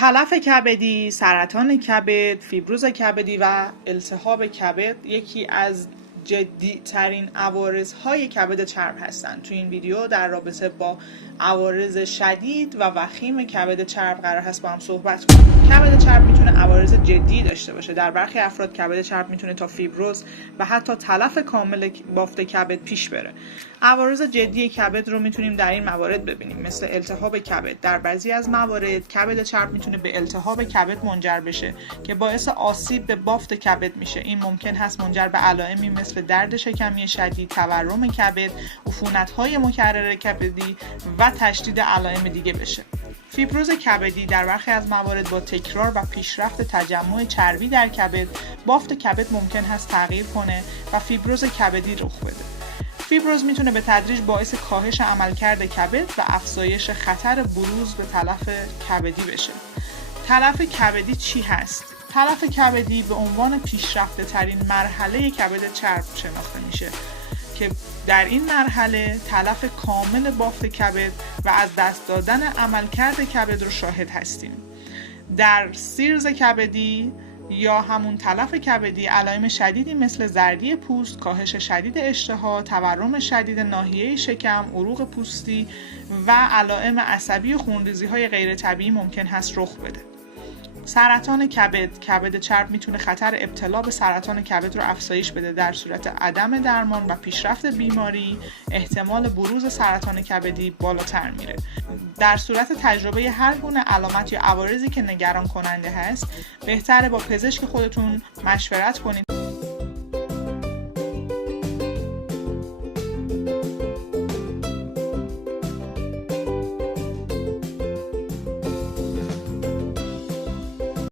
تلف کبدی، سرطان کبد، فیبروز کبدی و التهاب کبد یکی از جدی ترین عوارضهای کبد چرب هستند. تو این ویدیو در رابطه با عوارض شدید و وخیم کبد چرب قرار هست با هم صحبت کنیم. کبد چرب میتونه عوارض جدی داشته باشه. در برخی افراد کبد چرب میتونه تا فیبروز و حتی تلف کامل بافت کبد پیش بره. عوارض جدی کبد رو میتونیم در این موارد ببینیم، مثل التهاب کبد. در بعضی از موارد کبد چرب میتونه به التهاب کبد منجر بشه که باعث آسیب به بافت کبد میشه. این ممکن هست منجر به علائمی مثل درد شکمی شدید، تورم کبد، عفونت‌های مکرر کبدی و تشدید علائم دیگه بشه. فیبروز کبدی در برخی از موارد با تکرار و پیشرفت تجمع چربی در کبد، بافت کبد ممکن هست تغییر کنه و فیبروز کبدی رخ بده. فیبروز میتونه به تدریج باعث کاهش عملکرد کبد و افزایش خطر بروز به تلف کبدی بشه. تلف کبدی چی هست؟ تلف کبدی به عنوان پیشرفته ترین مرحله کبد چرب شناخته میشه که در این مرحله تلف کامل بافت کبد و از دست دادن عملکرد کبد رو شاهد هستیم. در سیرز کبدی یا همون تلف کبدی علائم شدیدی مثل زردی پوست، کاهش شدید اشتها، تورم شدید ناحیه شکم، عروق پوستی و علائم عصبی و خونریزی‌های غیر طبیعی ممکن هست رخ بده. سرطان کبد چرب میتونه خطر ابتلا به سرطان کبد رو افزایش بده. در صورت عدم درمان و پیشرفت بیماری احتمال بروز سرطان کبدی بالاتر میره. در صورت تجربه هر گونه علامت یا عوارضی که نگران کننده هست، بهتره با پزشک خودتون مشورت کنید.